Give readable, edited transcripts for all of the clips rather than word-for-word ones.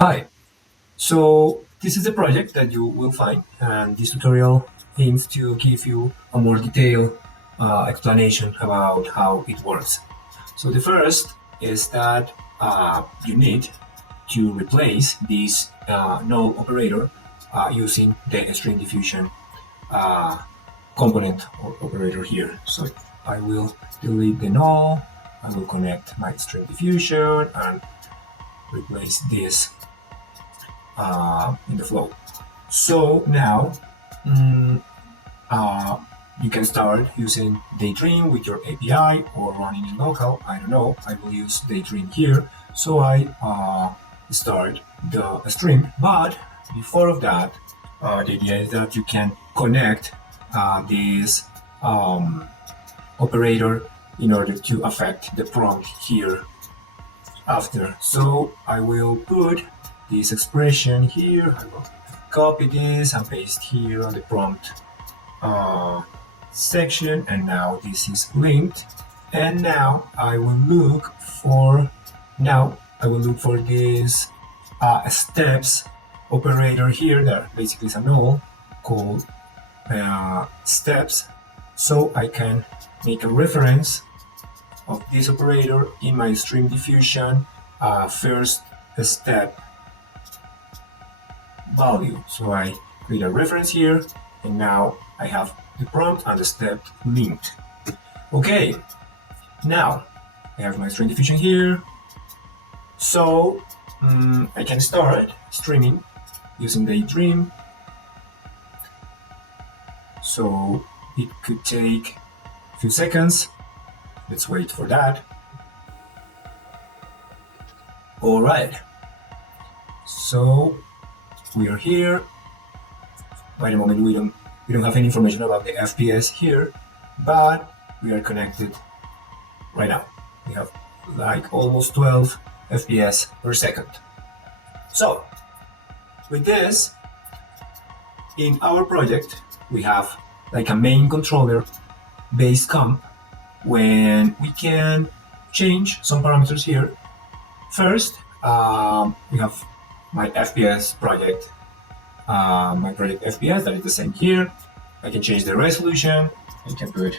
Hi, so this is a project that you will find, and this tutorial aims to give you a more detailed explanation about how it works. So the first is that you need to replace this null operator using the string diffusion uh, component or operator here. So I will delete the null, I will connect my string diffusion and replace this in the flow. So now mm, uh, you can start using Daydream with your API or running in local. I don't know. I will use Daydream here. So I start the stream. But before of that, the idea is that you can connect this operator in order to affect the prompt here after. So I will put this expression here. I will copy this and paste here on the prompt section, and now this is linked. And now I will look for this steps operator here that basically is a null called steps, so I can make a reference of this operator in my stream diffusion first step value. So I create a reference here, and now I have the prompt and the step linked. Okay, now I have my stream diffusion here. So I can start streaming using Daydream. So it could take a few seconds. Let's wait for that. All right. So we are here. By the moment, we don't have any information about the FPS here, but we are connected right now. We have like almost 12 FPS per second. So with this, in our project, we have like a main controller based comp when we can change some parameters here. First, we have my FPS project, my project FPS that is the same here. I can change the resolution. I can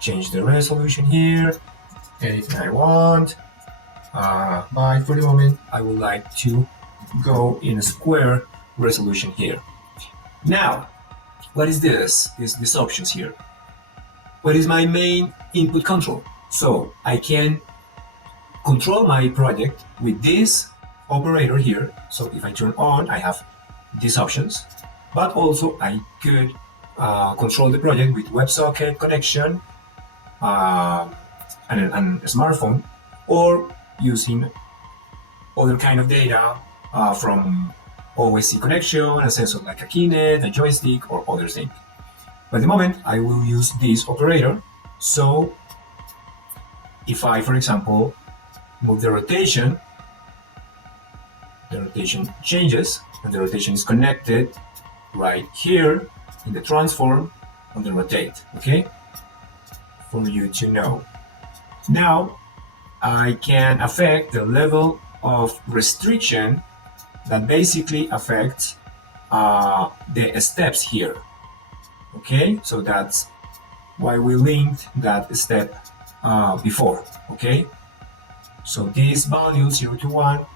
change the resolution here anything I want. But for the moment, I would like to go in a square resolution here. Now, what is this? These options here. What is my main input control? So I can control my project with this operator here. So if I turn on, I have these options, but also I could control the project with Websocket connection and a smartphone, or using other kind of data from OSC connection, a sensor like a Kinect, a joystick, or other thing. But at the moment, I will use this operator. So if I, for example, move the rotation changes, and the rotation is connected right here in the transform on the rotate, okay? For you to know. Now, I can affect the level of restriction that basically affects the steps here. Okay, so that's why we linked that step before. Okay, so this value 0 to 1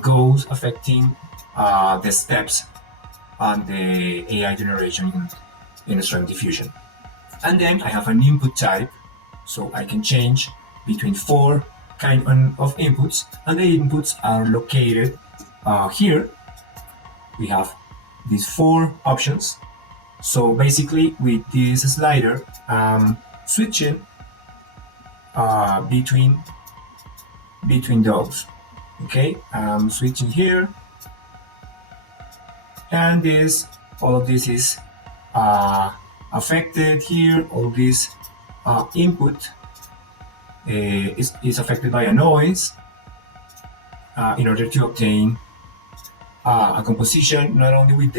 goes affecting the steps on the AI generation in stream diffusion. And then I have an input type, so I can change between 4 kind of inputs, and the inputs are located here. We have these 4 options. So basically, with this slider, switching between those. Okay, I'm switching here, and all of this is affected here. All this input is affected by a noise in order to obtain a composition not only with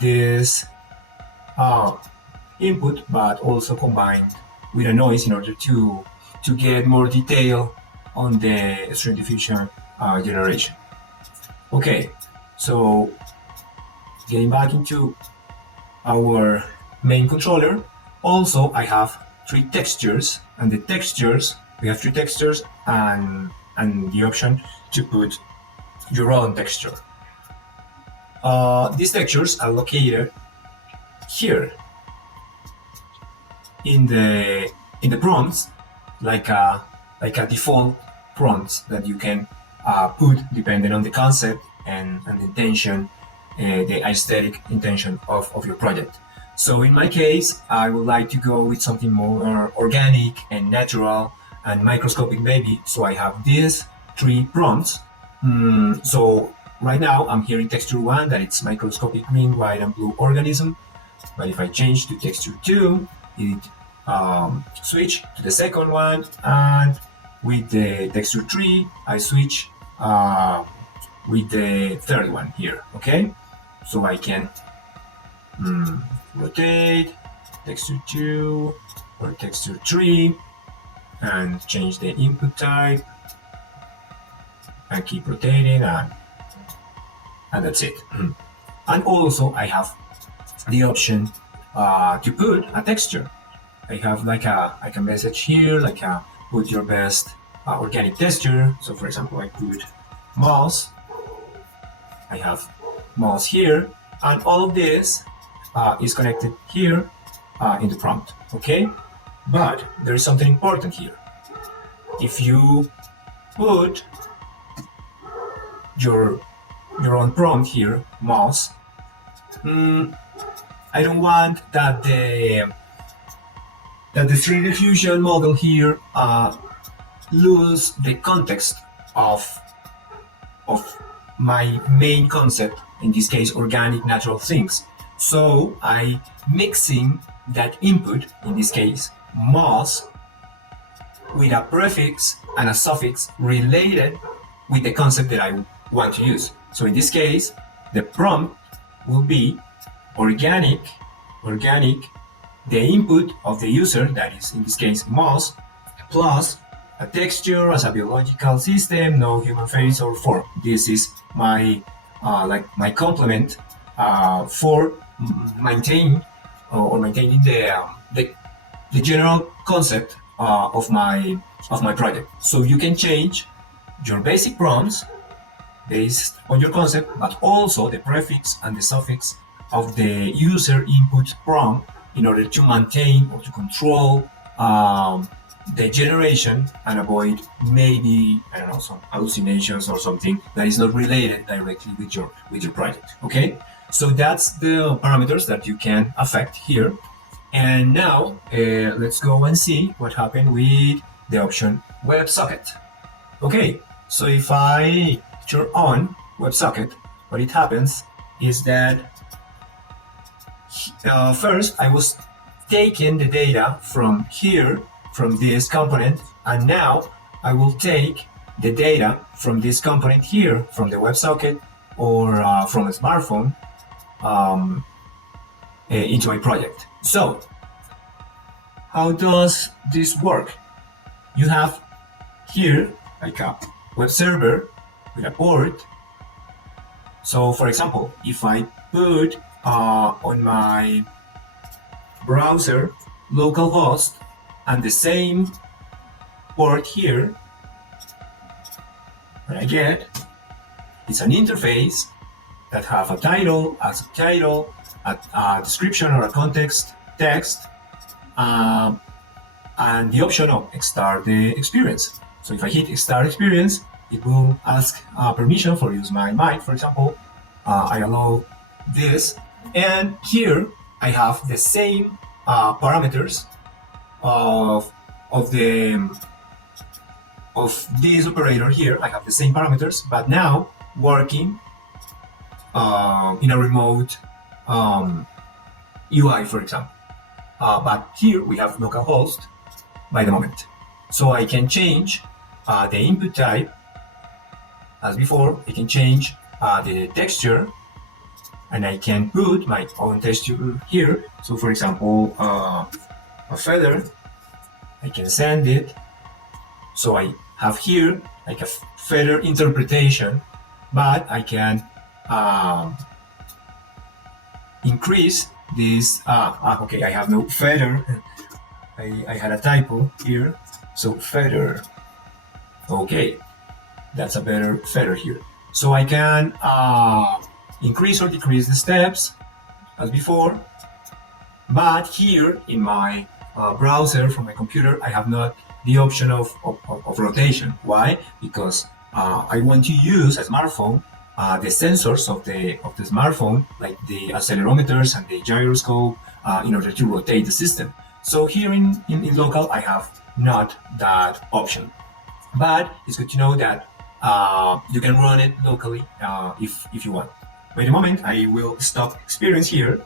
this input, but also combined with a noise in order to get more detail on the stream diffusion generation. Okay, so getting back into our main controller, also I have 3 textures, and the textures, we have 3 textures and the option to put your own texture. These textures are located here in the prompts, like a default prompts that you can put depending on the concept and the intention, the aesthetic intention of your project. So in my case, I would like to go with something more organic and natural and microscopic maybe. So I have these 3 prompts. So right now I'm here in texture 1, that it's microscopic green, white and blue organism. But if I change to texture 2, it switch to the second one, and with the texture 3, I switch with the third one here, okay? So I can rotate texture 2 or texture 3 and change the input type and keep rotating, and that's it. And also I have the option to put a texture. I have like a message here, like put your best organic texture. So for example, I put mouse. I have mouse here, and all of this is connected here in the prompt, okay? But there is something important here. If you put your own prompt here, mouse, I don't want that the StreamDiffusion model here lose the context of my main concept, in this case organic natural things. So I mixing that input, in this case mouse, with a prefix and a suffix related with the concept that I want to use. So in this case, the prompt will be organic, the input of the user, that is in this case mouse, plus a texture as a biological system, no human face or form. This is my my complement for maintaining the general concept of my project. So you can change your basic prompts based on your concept, but also the prefix and the suffix of the user input prompt in order to maintain or to control the generation and avoid maybe, I don't know, some hallucinations or something that is not related directly with your project. Okay, so that's the parameters that you can affect here. And now let's go and see what happened with the option Websocket. Okay, so if I turn on Websocket, what it happens is that first I was taking the data from here, from this component, and now I will take the data from this component here, from the Websocket or from a smartphone into my project. So how does this work? You have here like a Webserver with a port. So for example, if I put on my browser localhost and the same port here, what I get is an interface that have a title, a subtitle, a description or a context text, and the option of start the experience. So if I hit start experience, it will ask permission for use my mic, for example. I allow this, and here I have the same parameters of this operator here. I have the same parameters, but now working in a remote UI, for example. But here we have localhost by the moment. So I can change the input type as before. I can change the texture, and I can put my own texture here. So for example, a feather, I can send it. So I have here like a further interpretation, but I can increase this. Okay, I have no feather. I had a typo here. So feather. Okay, that's a better feather here. So I can increase or decrease the steps as before. But here in my browser from my computer, I have not the option of rotation. Why? Because I want to use a smartphone, the sensors of the smartphone, like the accelerometers and the gyroscope, in order to rotate the system. So here in local, I have not that option. But it's good to know that you can run it locally if you want. Wait a moment, I will stop experience here,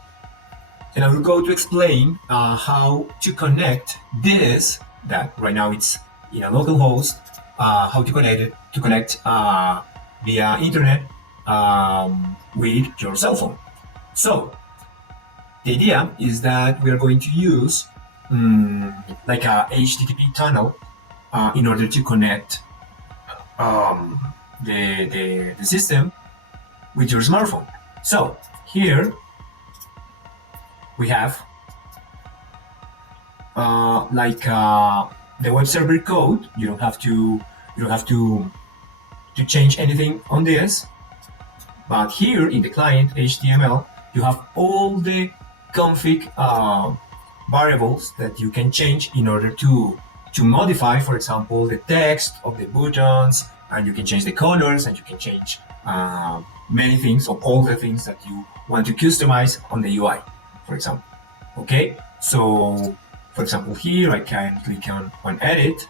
and I will go to explain how to connect this, that right now it's in a local host, how to connect via internet with your cell phone. So the idea is that we are going to use like a HTTP tunnel in order to connect the system with your smartphone. So here we have the web server code. You don't have to change anything on this. But here in the client HTML, you have all the config variables that you can change in order to modify, for example, the text of the buttons, and you can change the colors, and you can change many things, or all the things that you want to customize on the UI, for example. Okay, so for example here I can click on edit.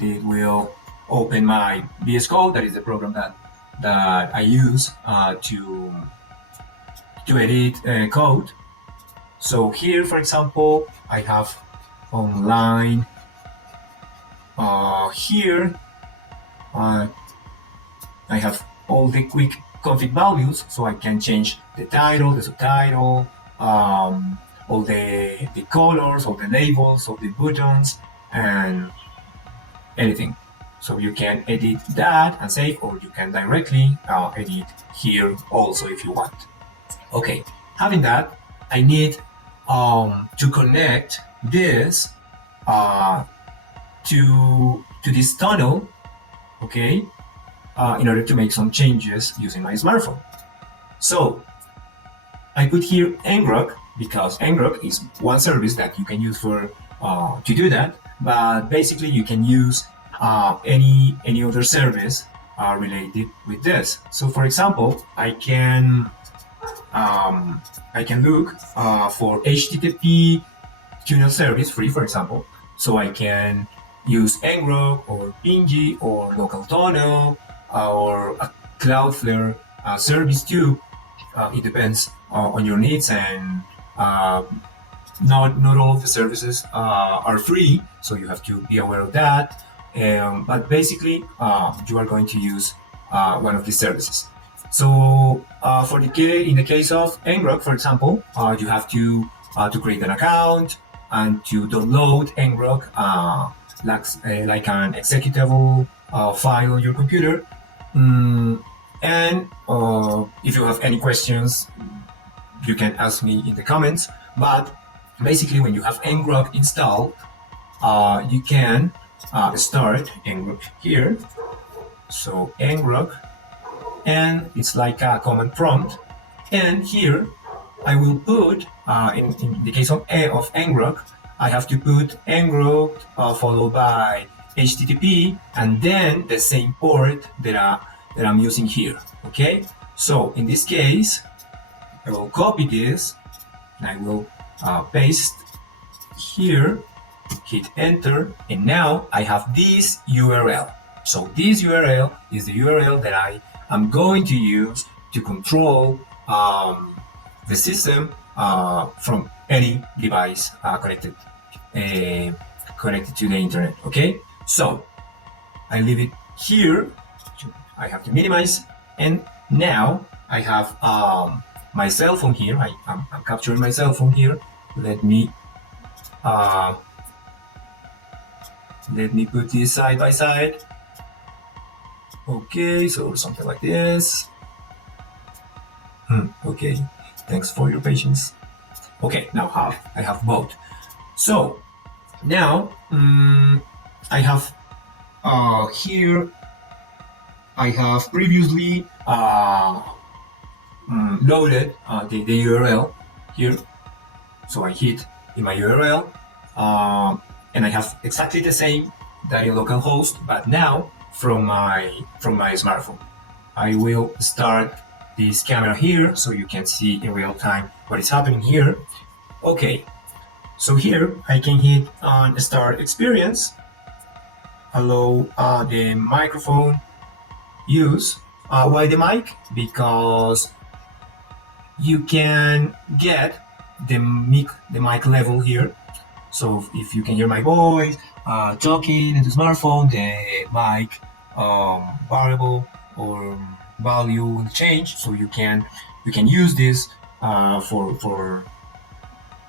It will open my VS Code. That is the program that I use to edit code. So here, for example, I have online. Here I have all the quick config values, so I can change the title, the subtitle, all the colors, all the labels, all the buttons, and anything. So you can edit that and save, or you can directly edit here also if you want. Okay, having that, I need to connect this to this tunnel, okay, in order to make some changes using my smartphone. So I put here ngrok, because ngrok is one service that you can use for to do that, but basically you can use any other service related with this. So for example, I can look for HTTP tunnel service free, for example. So I can use ngrok or Pingy or local tunnel or a Cloudflare service too. It depends on your needs, and not all of the services are free, so you have to be aware of that. But basically, you are going to use one of these services. So in the case of ngrok, for example, you have to create an account and to download ngrok like an executable file on your computer. And if you have any questions, you can ask me in the comments. But basically, when you have ngrok installed, you can start ngrok here. So ngrok, and it's like a command prompt. And here I will put, in the case of ngrok, I have to put ngrok followed by HTTP, and then the same port that I'm using here. Okay, so in this case, I will copy this and I will paste here, hit enter, and now I have this URL. So this URL is the URL that I am going to use to control the system from any device connected to the internet. Okay, so I leave it here. I have to minimize, and now I have my cell phone here. I'm capturing my cell phone here. Let me put this side by side. Okay, so something like this. Okay, thanks for your patience. Okay, now I have both. So now I have here I have previously loaded the URL here. So I hit in my URL, and I have exactly the same that in localhost, but now from my smartphone. I will start this camera here so you can see in real time what is happening here. Okay, so here I can hit on start experience, allow the microphone use. Why the mic? Because you can get the mic level here. So if you can hear my voice talking in the smartphone, the mic variable or value will change. So you can use this for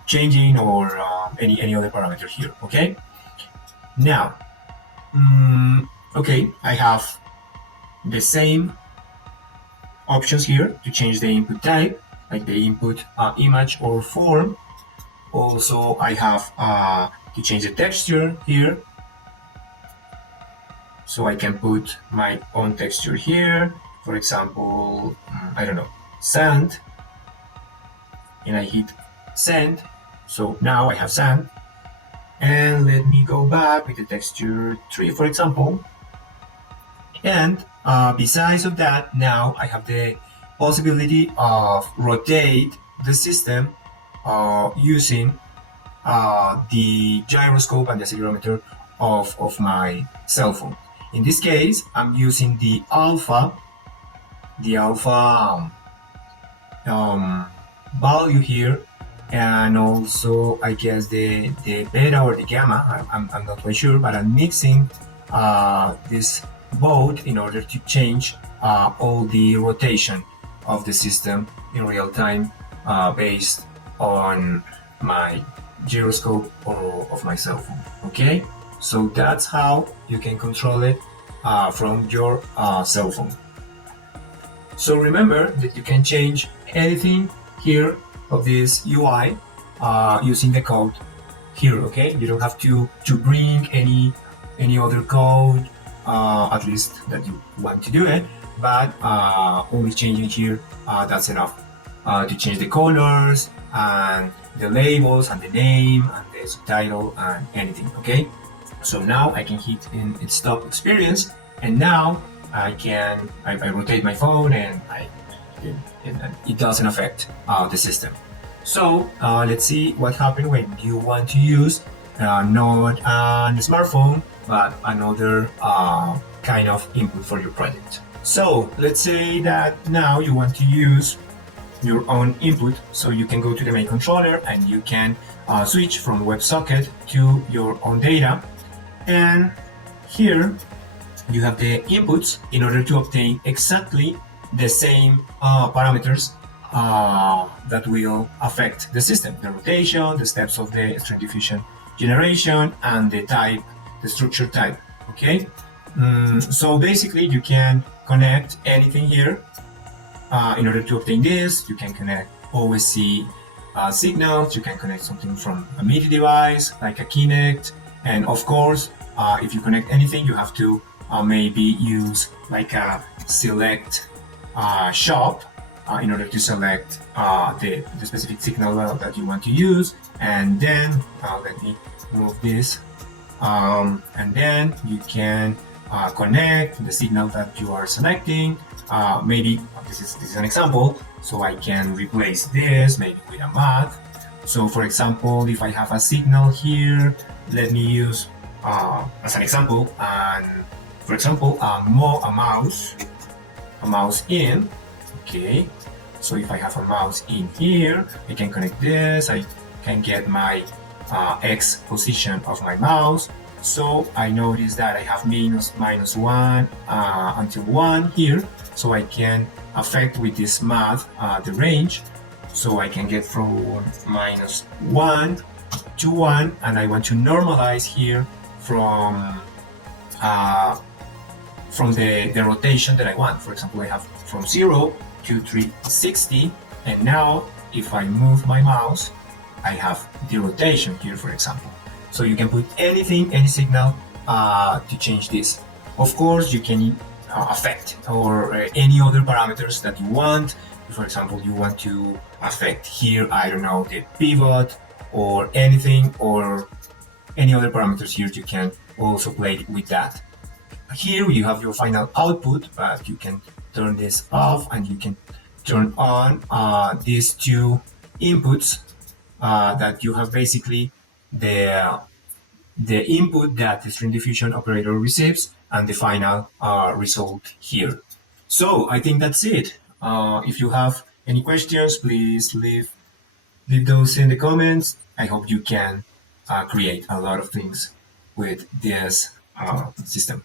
changing or any other parameter here. Okay. Now, okay, I have the same options here to change the input type, like the input image or form. Also, I have to change the texture here. So I can put my own texture here. For example, I don't know, sand. And I hit send. So now I have sand. And let me go back with the texture 3, for example. And besides of that, now I have the possibility of rotate the system using the gyroscope and the accelerometer of my cell phone. In this case, I'm using the alpha value here, and also I guess the beta or the gamma. I'm not quite sure, but I'm mixing this both in order to change all the rotation of the system in real time based on my gyroscope or of my cell phone. Okay, so that's how you can control it from your cell phone. So remember that you can change anything here of this UI using the code here. Okay, you don't have to bring any other code, at least that you want to do it, but only changing here, that's enough to change the colors and the labels and the name and the subtitle and anything. Okay, so now I can hit in stop experience, and now I rotate my phone and it doesn't affect the system. So let's see what happens when you want to use not a smartphone but another kind of input for your project. So let's say that now you want to use your own input, so you can go to the main controller and you can switch from Websocket to your own data, and here you have the inputs in order to obtain exactly the same parameters that will affect the system: the rotation, the steps of the StreamDiffusion generation, and the type, the structure type. Okay, so basically you can connect anything here in order to obtain this. You can connect OSC signals, you can connect something from a MIDI device like a Kinect, and of course if you connect anything you have to maybe use like a select shop in order to select the specific signal that you want to use, and then let me move this, and then you can connect the signal that you are selecting. Maybe this is an example, so I can replace this maybe with a math. So for example, if I have a signal here, let me use as an example, and for example a mouse in. Okay, so if I have a mouse in here, I can connect this, I can get my X position of my mouse. So I notice that I have -1 until 1 here, so I can affect with this math the range, so I can get from -1 to 1, and I want to normalize here from from the rotation that I want. For example, I have from 0 to 360, and now if I move my mouse, I have the rotation here, for example. So you can put anything, any signal to change this. Of course, you can affect or any other parameters that you want. For example, you want to affect here, I don't know, the pivot or anything, or any other parameters here, you can also play with that. Here you have your final output, but you can turn this off and you can turn on these two inputs that you have basically the input that the StreamDiffusion operator receives and the final result here. So I think that's it. If you have any questions, please leave those in the comments. I hope you can create a lot of things with this system.